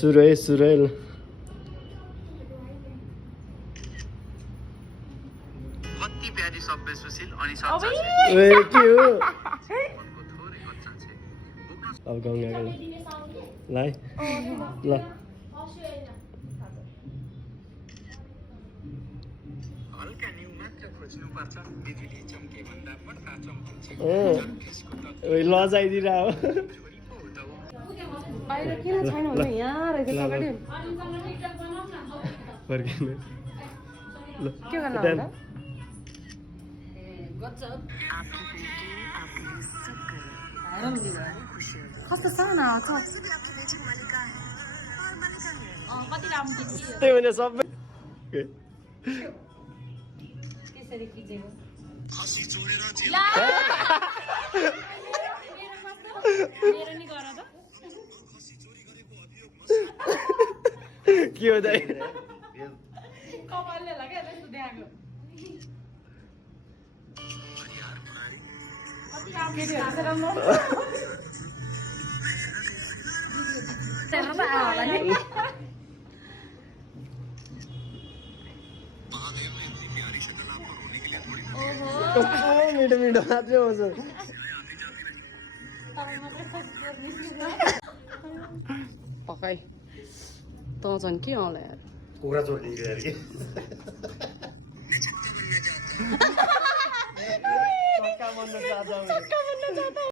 खिचेको सुरेल कति प्यारी सभ्य सुशील अनि ए के हो अब गाउँ गएको ल है ल हल्का न्यू मात्र खोज्नुपर्छ बिजुली चम्के भन्दा बढ्ता चम्किन्छ ओइ लजाइदिरा हो अहिले किन छैन भने यहाँ रहेछ पकड्यो फर्किनु ल के गर्न होला कस्तो सानो आउँछ कति राम्रो त्यही भने सबै त्यसरी खिचेको मेरो नि गर त के हो दाइ कपालले लाग्यो त्यस्तो देखाएको मिठो मिठो मात्रै आउँछ पकाइ त झन् के होला यार कुखुरा चोर्दिन्छ यार के चक्का बन्न जाँदा